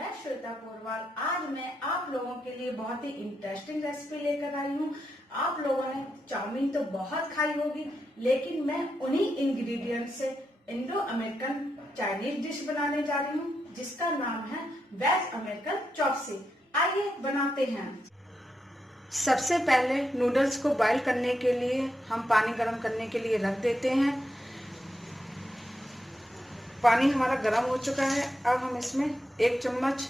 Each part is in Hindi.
मैं श्वेता पोरवाल। आज मैं आप लोगों के लिए बहुत ही इंटरेस्टिंग रेसिपी लेकर आई हूँ। आप लोगों ने चाउमीन तो बहुत खाई होगी, लेकिन मैं उन्हीं इंग्रेडिएंट से इंडो अमेरिकन चाइनीज डिश बनाने जा रही हूँ, जिसका नाम है वेज अमेरिकन चॉप्सी। आइए बनाते हैं। सबसे पहले नूडल्स को बॉईल करने के लिए हम पानी गर्म करने के लिए रख देते हैं। पानी हमारा गर्म हो चुका है। अब हम इसमें 1 चम्मच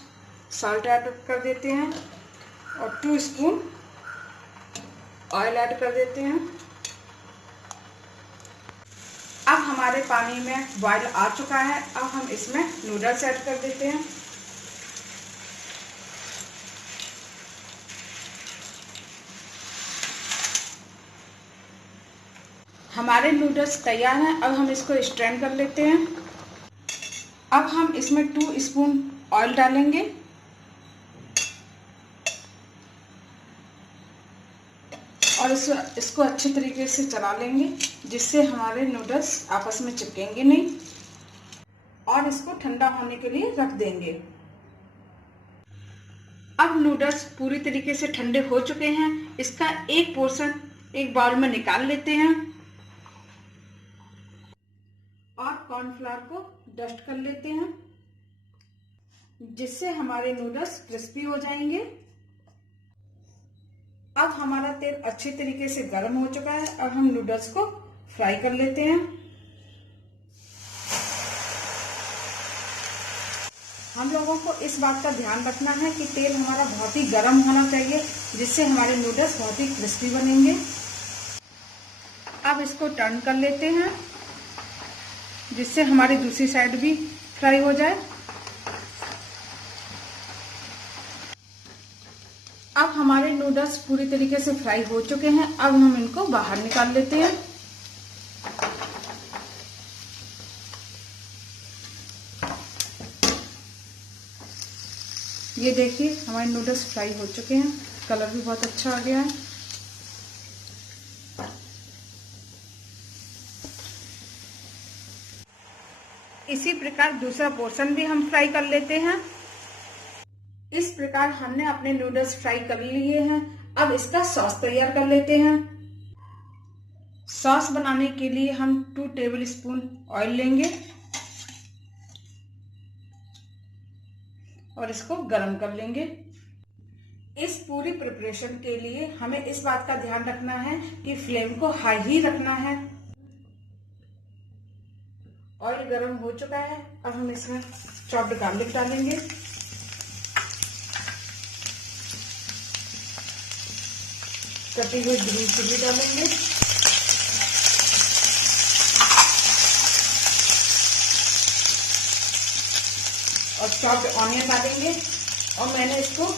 सॉल्ट ऐड कर देते हैं और 2 स्पून ऑयल ऐड कर देते हैं। अब हमारे पानी में बॉईल आ चुका है। अब हम इसमें नूडल्स ऐड कर देते हैं। हमारे नूडल्स तैयार हैं। अब हम इसको स्ट्रेन कर लेते हैं। अब हम इसमें 2 स्पून ऑयल डालेंगे और इसको अच्छे तरीके से चला लेंगे, जिससे हमारे नूडल्स आपस में चिपकेंगे नहीं, और इसको ठंडा होने के लिए रख देंगे। अब नूडल्स पूरी तरीके से ठंडे हो चुके हैं। इसका एक पोर्शन एक बाउल में निकाल लेते हैं और कॉर्नफ्लावर को डस्ट कर लेते हैं, जिससे हमारे नूडल्स क्रिस्पी हो जाएंगे। अब हमारा तेल अच्छी तरीके से गर्म हो चुका है। अब हम नूडल्स को फ्राई कर लेते हैं। हम लोगों को इस बात का ध्यान रखना है कि तेल हमारा बहुत ही गर्म होना चाहिए, जिससे हमारे नूडल्स बहुत ही क्रिस्पी बनेंगे। अब इसको टर्न कर लेते हैं, जिससे हमारी दूसरी साइड भी फ्राई हो जाए। अब हमारे नूडल्स पूरी तरीके से फ्राई हो चुके हैं। अब हम इनको बाहर निकाल लेते हैं। ये देखिए, हमारे नूडल्स फ्राई हो चुके हैं। कलर भी बहुत अच्छा आ गया है। इसी प्रकार दूसरा पोर्शन भी हम फ्राई कर लेते हैं। इस प्रकार हमने अपने नूडल्स फ्राई कर लिए हैं। अब इसका सॉस तैयार कर लेते हैं। सॉस बनाने के लिए हम 2 टेबल स्पून ऑयल लेंगे और इसको गरम कर लेंगे। इस पूरी प्रिपरेशन के लिए हमें इस बात का ध्यान रखना है कि फ्लेम को हाई ही रखना है। ऑयल गरम हो चुका है। अब हम इसमें चॉप्ड गार्लिक डालेंगे, कटी हुई ग्रीन चिली डालेंगे और चॉप्ड ऑनियन डालेंगे। और मैंने इसको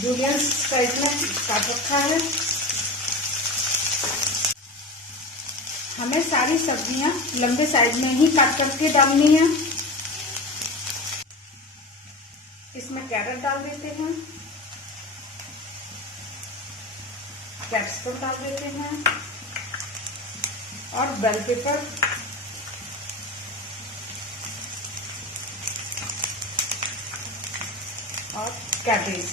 जूलियन साइज में काट रखा है। हमें सारी सब्जियां लंबे साइज में ही काट करके डालनी है। इसमें कैरेट डाल देते हैं, कैप्सिकम डाल देते हैं और बेल पेपर और कैबेज,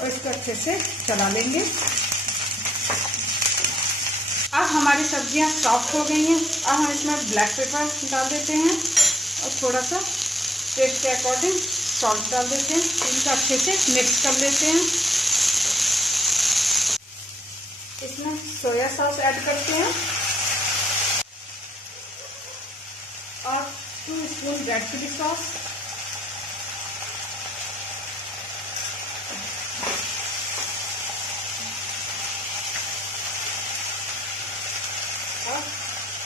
और इसको अच्छे से चला लेंगे। अब हमारी सब्जियां सॉफ्ट हो गई हैं। अब हम इसमें ब्लैक पेपर डाल देते हैं और थोड़ा सा टेस्ट के अकॉर्डिंग सॉल्ट डाल देते हैं। इनको अच्छे से मिक्स कर लेते हैं। इसमें सोया सॉस ऐड करते हैं और 2 स्पून रेड चिली सॉस और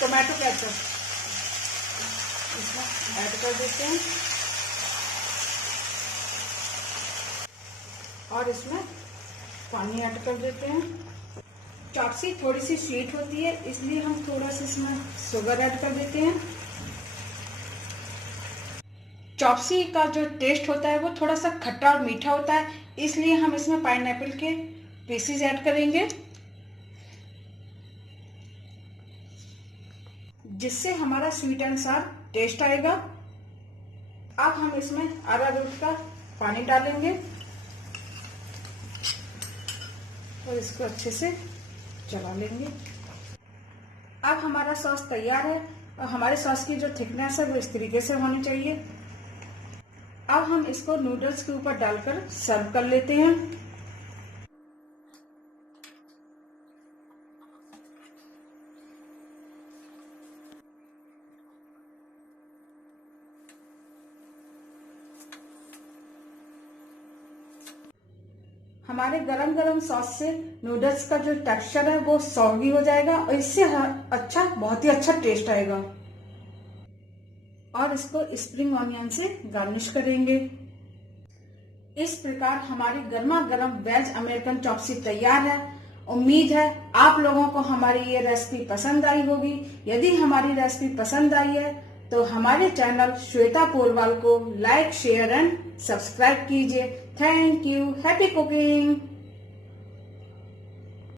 टोमेटो केचप इसमें ऐड कर देते हैं और इसमें पानी ऐड कर देते हैं। चॉप्सी थोड़ी सी स्वीट होती है, इसलिए हम थोड़ा सा इसमें शुगर ऐड कर देते हैं। चॉप्सी का जो टेस्ट होता है वो थोड़ा सा खट्टा और मीठा होता है, इसलिए हम इसमें पाइनएप्पल के पीसेस ऐड करेंगे, जिससे हमारा स्वीट एंड सार टेस्ट आएगा। अब हम इसमें अरारोट का पानी डालेंगे और इसको अच्छे से चला लेंगे। अब हमारा सॉस तैयार है और हमारे सॉस की जो थिकनेस है वो इस तरीके से होनी चाहिए। अब हम इसको नूडल्स के ऊपर डालकर सर्व कर लेते हैं। हमारे गरम गरम सॉस से नूडल्स का जो टेक्सचर है वो सॉगी हो जाएगा और इससे अच्छा बहुत ही अच्छा टेस्ट आएगा। और इसको स्प्रिंग ऑनियन से गार्निश करेंगे। इस प्रकार हमारी गर्मा गर्म वेज अमेरिकन चॉपसी तैयार है। उम्मीद है आप लोगों को हमारी ये रेसिपी पसंद आई होगी। यदि हमारी रेसिपी पसंद आई है तो हमारे चैनल श्वेता पोलवाल को लाइक, शेयर एंड सब्सक्राइब कीजिए। Thank you. Happy cooking.